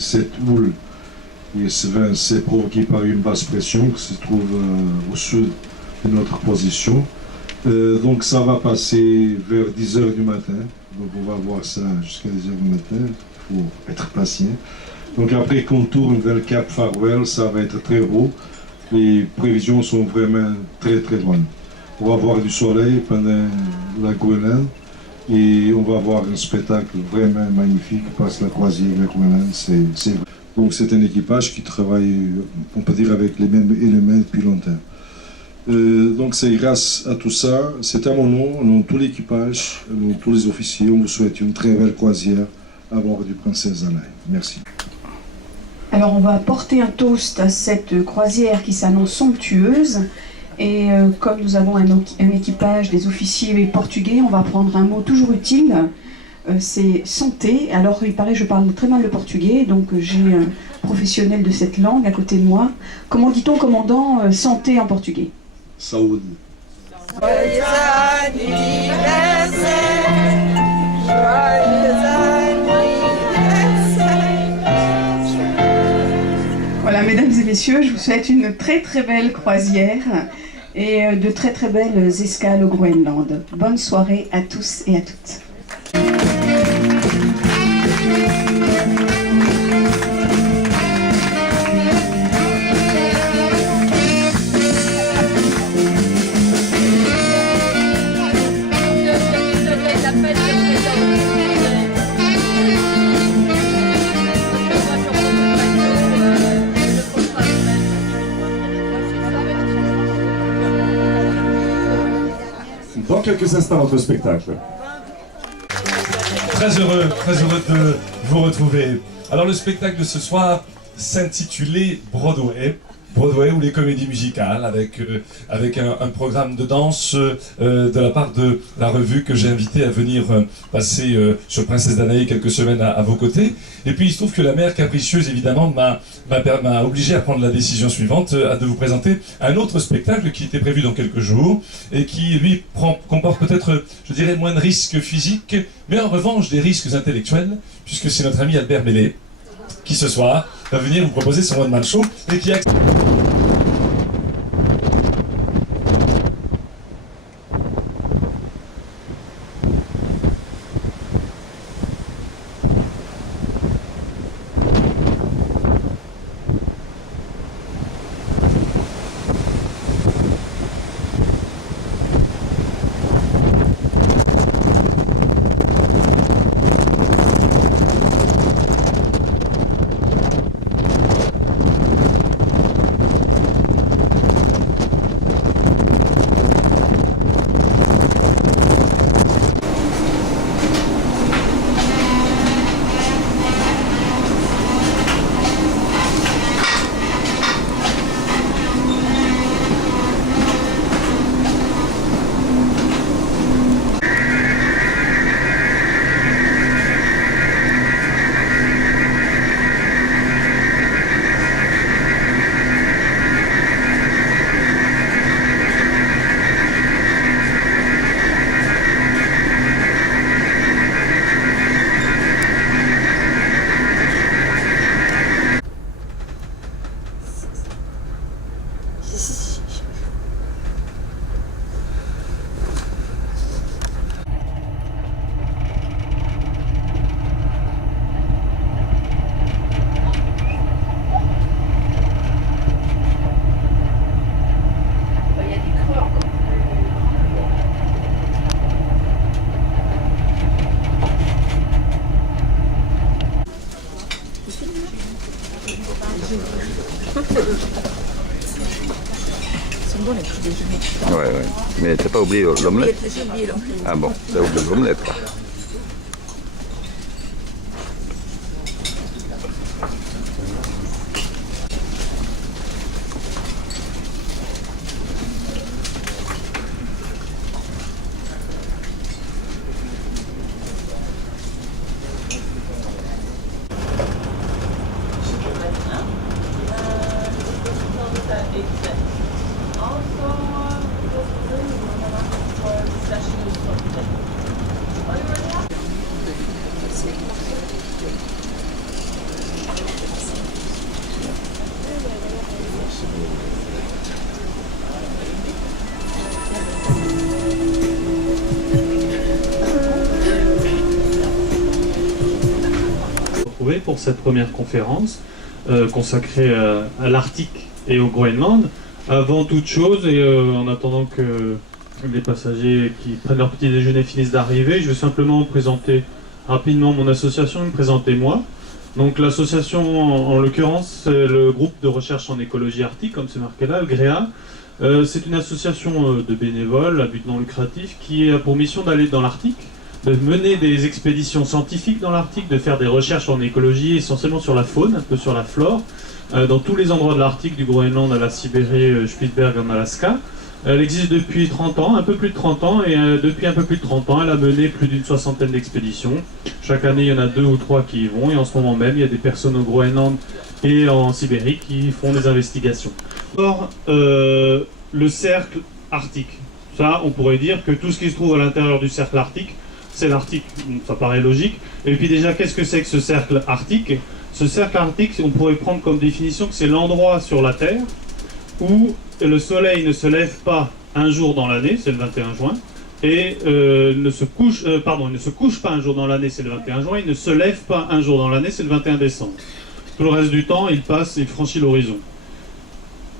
cette houle, et c'est provoqué par une basse pression qui se trouve au sud de notre position. Donc ça va passer vers 10 h du matin. Donc on va voir ça jusqu'à 10 h du matin. Il faut être patient. Donc après qu'on tourne vers le Cap Farewell, ça va être très beau. Les prévisions sont vraiment très très bonnes. On va voir du soleil pendant la Groenland et on va voir un spectacle vraiment magnifique parce que la croisière de la Groenland, donc c'est un équipage qui travaille, on peut dire, avec les mêmes éléments depuis longtemps. Donc c'est grâce à tout ça, c'est à mon nom, au nom de tout l'équipage, au nom de tous les officiers, on vous souhaite une très belle croisière à bord du Princesse Danaï. Merci. Alors on va porter un toast à cette croisière qui s'annonce somptueuse. Et comme nous avons un équipage des officiers portugais, on va prendre un mot toujours utile, c'est santé. Alors il paraît que je parle très mal le portugais, donc j'ai un professionnel de cette langue à côté de moi. Comment dit-on, commandant, santé en portugais? Saúde. Voilà, mesdames et messieurs, je vous souhaite une très très belle croisière et de très très belles escales au Groenland. Bonne soirée à tous et à toutes. Dans quelques instants, votre spectacle. Très heureux de vous retrouver. Alors le spectacle de ce soir s'intitulait Broadway. Broadway ou les comédies musicales avec un programme de danse de la part de la revue que j'ai invité à venir passer sur Princesse Danaï quelques semaines à vos côtés. Et puis il se trouve que la mère capricieuse évidemment m'a obligé à prendre la décision suivante, de vous présenter un autre spectacle qui était prévu dans quelques jours et qui lui comporte peut-être, je dirais, moins de risques physiques, mais en revanche des risques intellectuels, puisque c'est notre ami Albert Mellet qui ce soir va venir vous proposer son one-man show et qui a... bon les petits déjeuners. Ouais, ouais. Mais t'as pas oublié l'omelette? J'ai oublié l'omelette. Ah bon, t'as oublié l'omelette, quoi. retrouver pour cette première conférence consacrée à l'Arctique et au Groenland. Avant toute chose, et en attendant que les passagers qui prennent leur petit déjeuner finissent d'arriver, je vais simplement présenter rapidement mon association, me présenter moi. Donc l'association, en l'occurrence, c'est le groupe de recherche en écologie arctique, comme c'est marqué là, le GREA. C'est une association de bénévoles à but non lucratif qui a pour mission d'aller dans l'Arctique, de mener des expéditions scientifiques dans l'Arctique, de faire des recherches en écologie, essentiellement sur la faune, un peu sur la flore, dans tous les endroits de l'Arctique, du Groenland à la Sibérie, Spitsberg en Alaska. Elle existe depuis 30 ans, un peu plus de 30 ans, et depuis un peu plus de 30 ans, elle a mené plus d'une soixantaine d'expéditions. Chaque année, il y en a 2 ou 3 qui y vont, et en ce moment même, il y a des personnes au Groenland et en Sibérie qui font des investigations. Or, le cercle arctique, ça, on pourrait dire que tout ce qui se trouve à l'intérieur du cercle arctique, c'est l'Arctique, ça paraît logique. Et puis déjà, qu'est-ce que c'est que ce cercle arctique? Ce cercle arctique, on pourrait prendre comme définition que c'est l'endroit sur la Terre où le soleil ne se lève pas un jour dans l'année, c'est le 21 juin, et il ne se couche pas un jour dans l'année, c'est le 21 juin, il ne se lève pas un jour dans l'année, c'est le 21 décembre. Tout le reste du temps, il franchit l'horizon.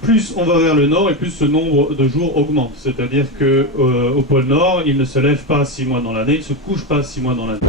Plus on va vers le nord et plus ce nombre de jours augmente. C'est-à-dire qu'au pôle Nord, il ne se lève pas 6 mois dans l'année, il ne se couche pas 6 mois dans l'année.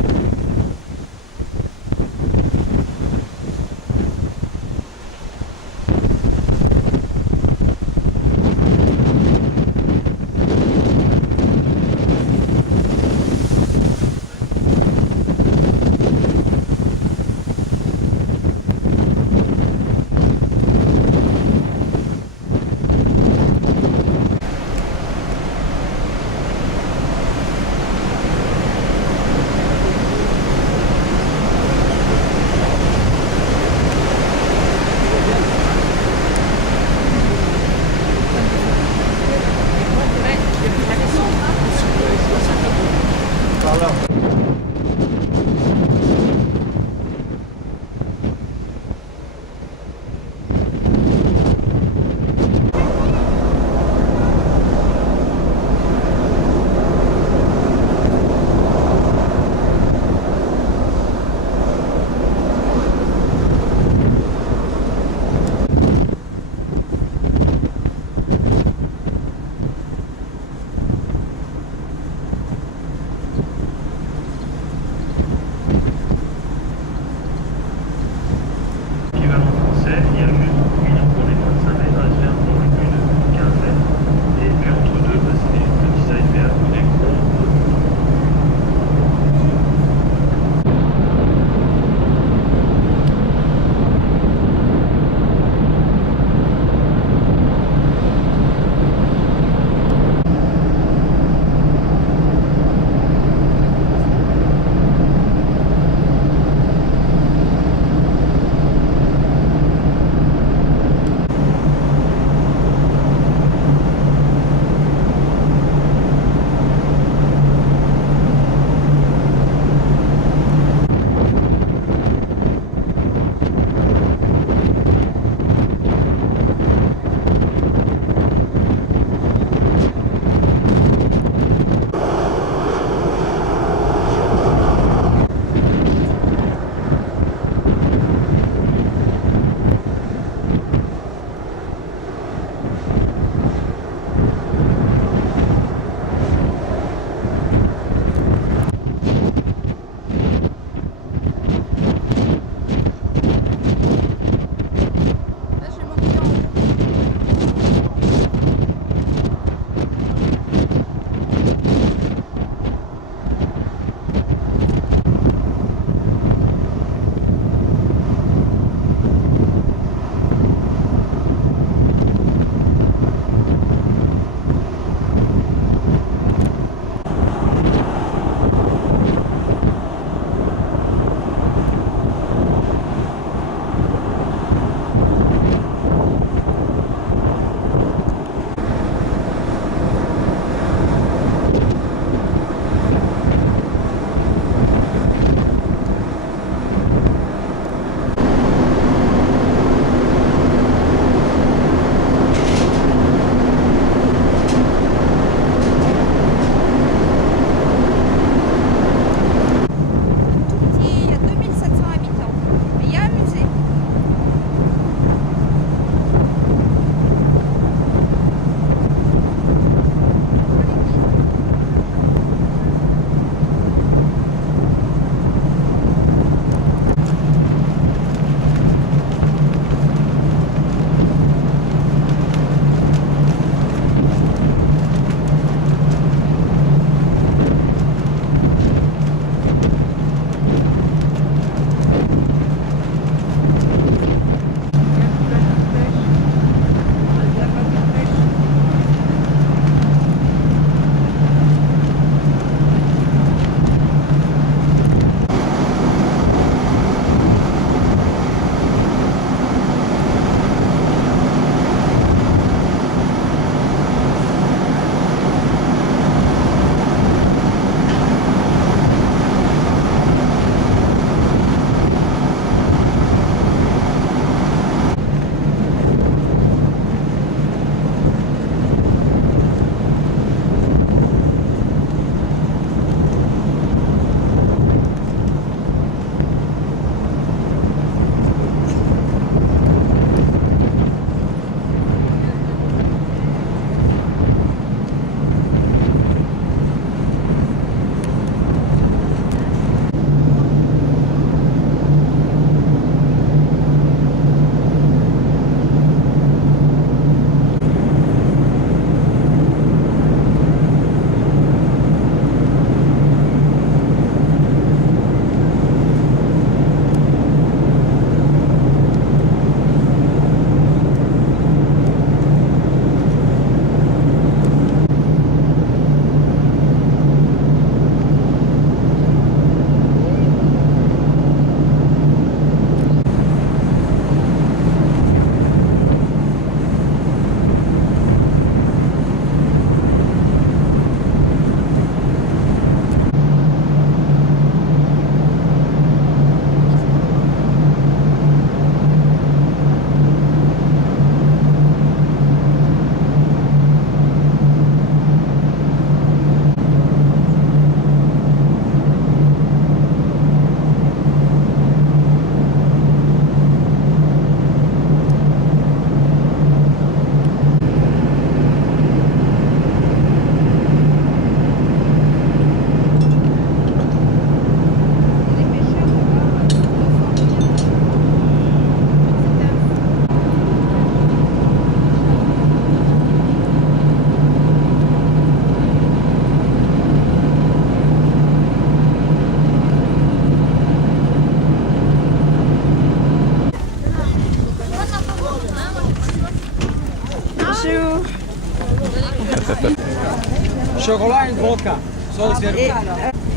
Chocolat and vodka. Zo is weer.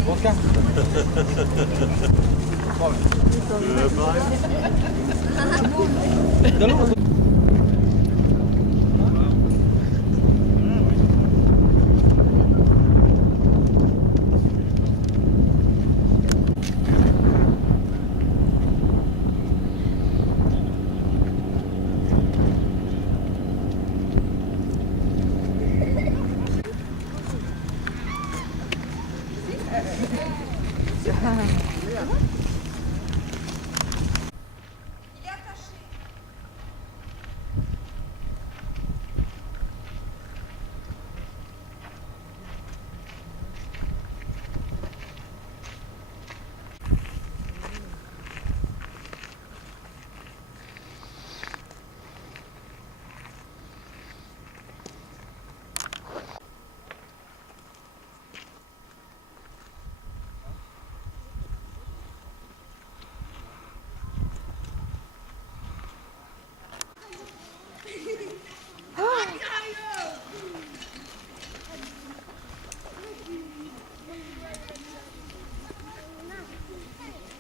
Vodka.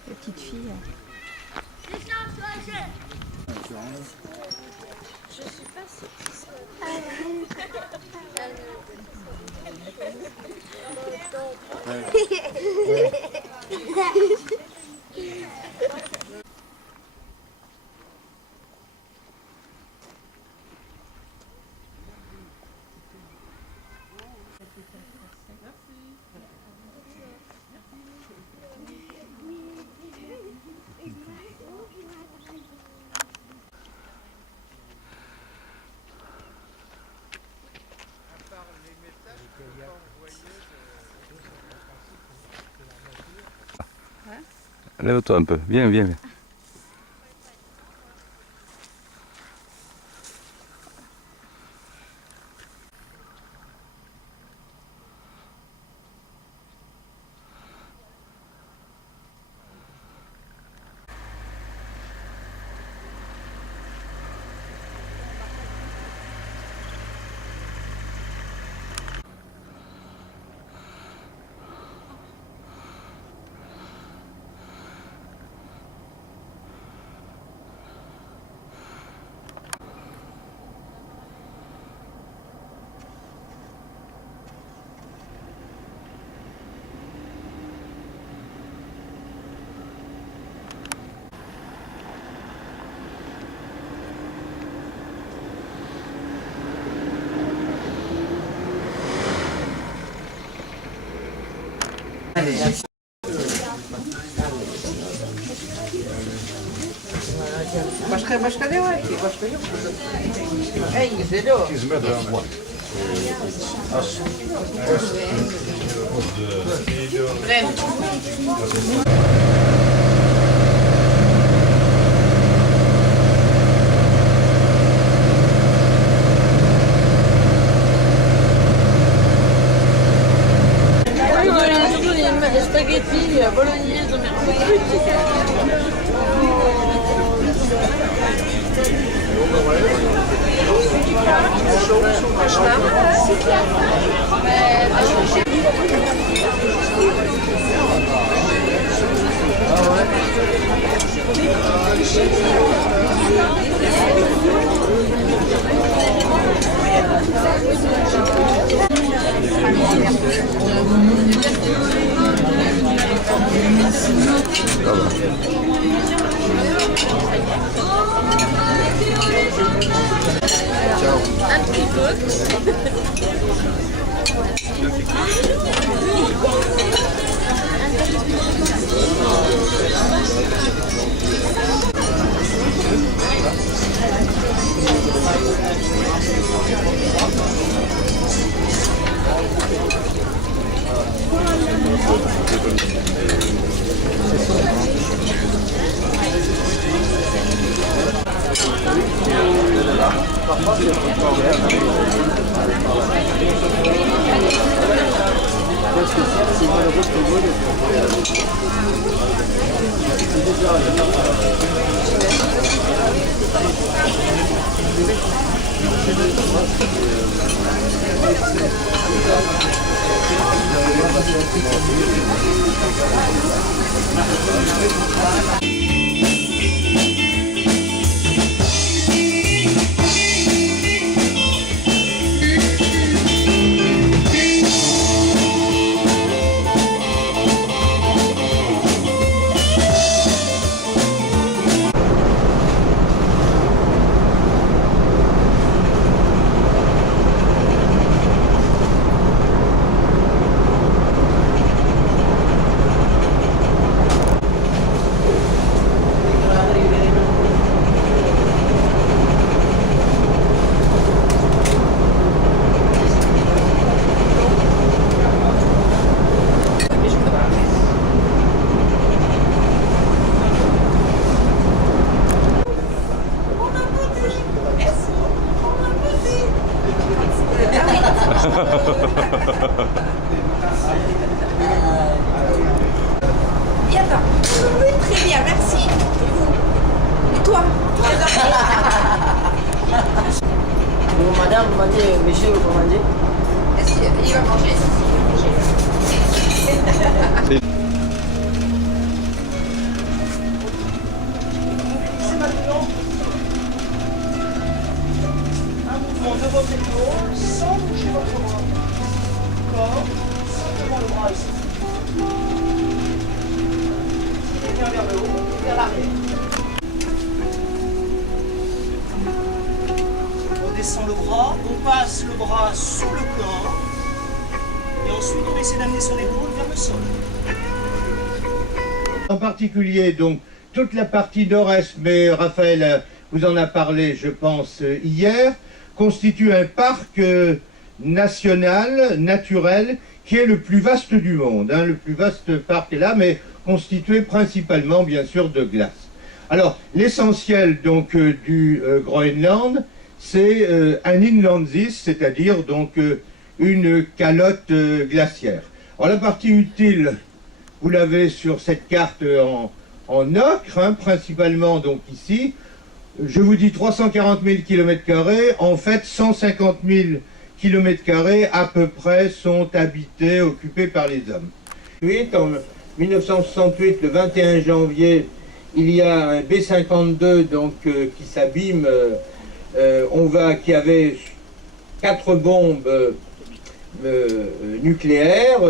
Petite fille. Lève-toi un peu. Viens, viens, viens. Başka ne var ki? Başka yok. En güzeli o. Spaghetti, bolognaise, un petit peu. Et attends. Oui, très bien, merci. Et vous? Et toi? Bon, madame, vous mangez, monsieur, vous mangez? Est-ce qu'il va manger? C'est maintenant un mouvement de votre épaule sans bouger votre bras. Corps, simplement le bras ici. Et bien vers le haut, vers l'arrière. On descend le bras, on passe le bras sous le corps. Et ensuite, on essaie d'amener son épaule vers le sol. En particulier, donc, toute la partie nord-est, mais Raphaël vous en a parlé, je pense, hier, constitue un parc national, naturel, qui est le plus vaste du monde. Hein. Le plus vaste parc est là, mais constitué principalement, bien sûr, de glace. Alors, l'essentiel, donc, du Groenland, c'est un inlandsis, c'est-à-dire, donc, une calotte glaciaire. Alors, la partie utile, vous l'avez sur cette carte en ocre, hein, principalement donc ici. Je vous dis 340 000 km², en fait 150 000 km² à peu près sont habités, occupés par les hommes. Ensuite, en 1968, le 21 janvier, il y a un B-52 donc, qui s'abîme, qui avait 4 bombes nucléaires.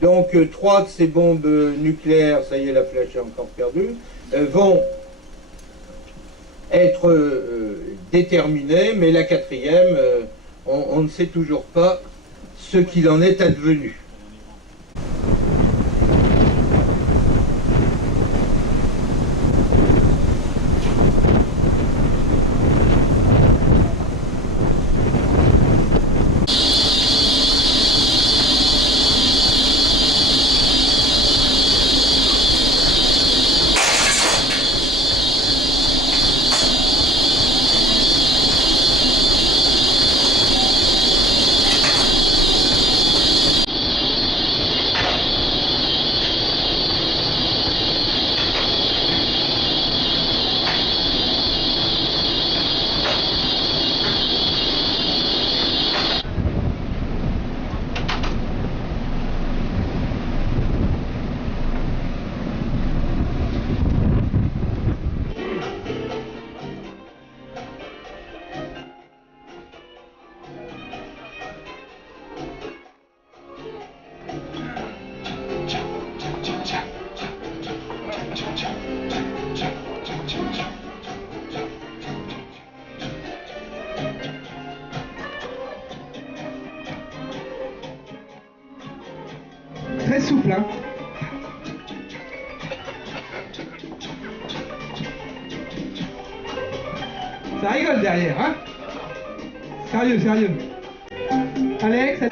Donc, 3 de ces bombes nucléaires, ça y est, la flèche est encore perdue, vont être déterminées, mais la 4e, on ne sait toujours pas ce qu'il en est advenu. Très souple, hein. Ça rigole derrière, hein. Sérieux, sérieux. Alex.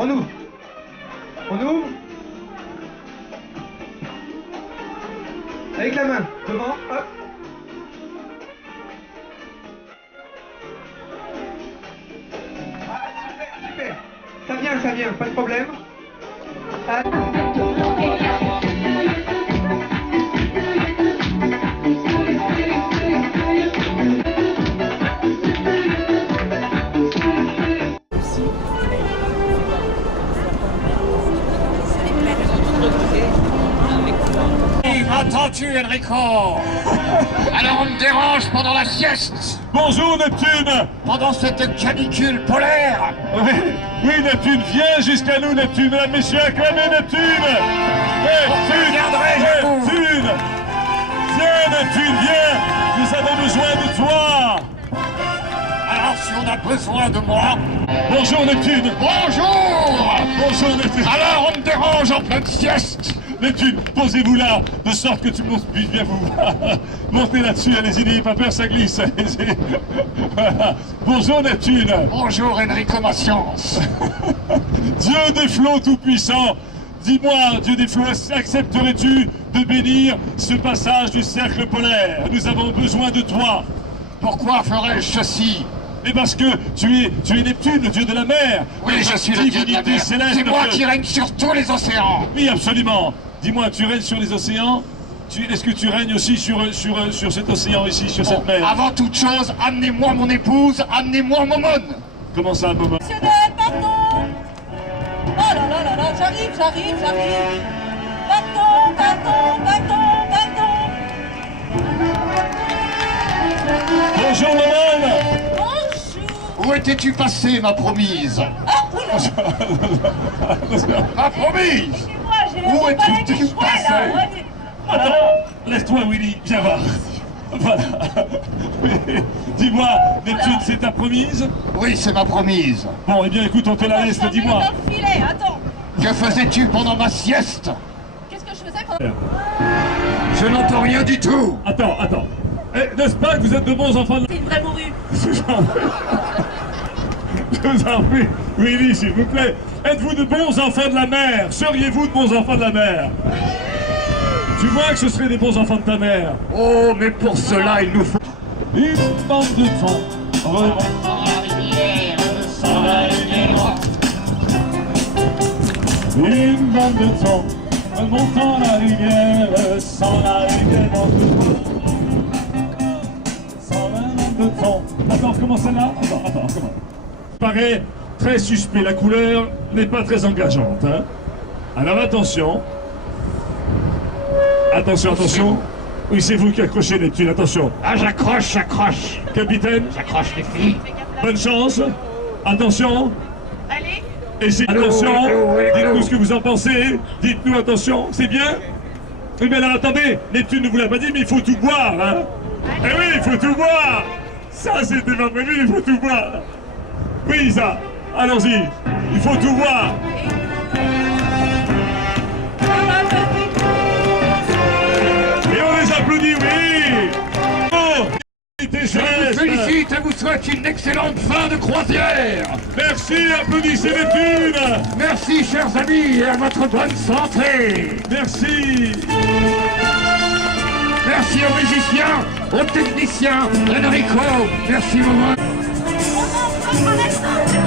On ouvre. On ouvre. Avec la main. Devant. Hop. ça vient, pas de problème. Ah. M'entends-tu, Enrico? Alors on me dérange pendant la sieste. Bonjour Neptune. Pendant cette canicule polaire. Oui, Neptune, viens jusqu'à nous, Neptune. Mesdames, messieurs, acclamez Neptune. Neptune, Neptune. Viens, Neptune, viens. Nous avons besoin de toi. Alors si on a besoin de moi... Bonjour Neptune. Bonjour. Bonjour Neptune. Alors on me dérange en pleine sieste. Neptune, posez-vous là, de sorte que tout le monde puisse bien vous voir. Montez là-dessus, allez-y, n'ayez pas peur, ça glisse, allez-y. Voilà. Bonjour Neptune. Bonjour Enrico, ma science. Dieu des flots tout-puissant, dis-moi, Dieu des flots, accepterais-tu de bénir ce passage du cercle polaire? Nous avons besoin de toi. Pourquoi ferais-je ceci? Mais parce que tu es Neptune, le dieu de la mer. Oui, je suis le dieu de la mer. C'est moi qui règne sur tous les océans. Oui, absolument. Dis-moi, tu règnes sur les océans? Est-ce que tu règnes aussi sur cet océan ici, sur cette mer? Avant toute chose, amenez-moi mon épouse, amenez-moi Momone. Comment ça, Momone? Monsieur pardon. Oh là là là là, j'arrive. Pardon. Bonjour, Momone. Où étais-tu passé, ma promise? Ma promise. Où étais-tu passé? Attends, laisse-toi, Willy, viens voir. Voilà. Oui. Dis-moi, Neptune, c'est ta promise? Oui, c'est ma promise. Bon, eh bien, écoute, on te la laisse, dis-moi. Attends. Que faisais-tu pendant ma sieste? Qu'est-ce que je faisais pendant... Je n'entends rien du tout. Attends. Eh, n'est-ce pas que vous êtes de bons enfants de... C'est une vraie morue. Je vous en prie, Willy, s'il vous plaît. Êtes-vous de bons enfants de la mer? Seriez-vous de bons enfants de la mer? Tu vois que ce seraient des bons enfants de ta mère. Oh, mais pour cela, il nous faut... Une bande de thon remontant la rivière, sans la rivière. Une bande de thon remontant la rivière, sans la rivière en tout. Sans la bande de thon. Attends, comment celle-là? Attends, comment? Paraît très suspect, la couleur n'est pas très engageante. Hein? Alors attention. Attention. Oui, c'est vous qui accrochez Neptune, attention. Ah, j'accroche. Capitaine, J'accroche les filles. bonne chance. Attention. Allez. Attention. allô. Dites-nous ce que vous en pensez. Dites-nous, attention. C'est bien? Oui, mais alors attendez. Neptune ne vous l'a pas dit, mais il faut tout boire. Hein? Eh oui, il faut tout boire. Ça, c'était pas prévu, il faut tout boire. Oui, ça. Allons-y. Il faut tout boire. Et on les applaudit, oui. Oh, Je vous félicite et vous souhaite une excellente fin de croisière. merci, applaudissez Neptune. Merci, chers amis, et à votre bonne santé. Merci. Merci aux musiciens, aux techniciens, Enrico. Merci, Momone. On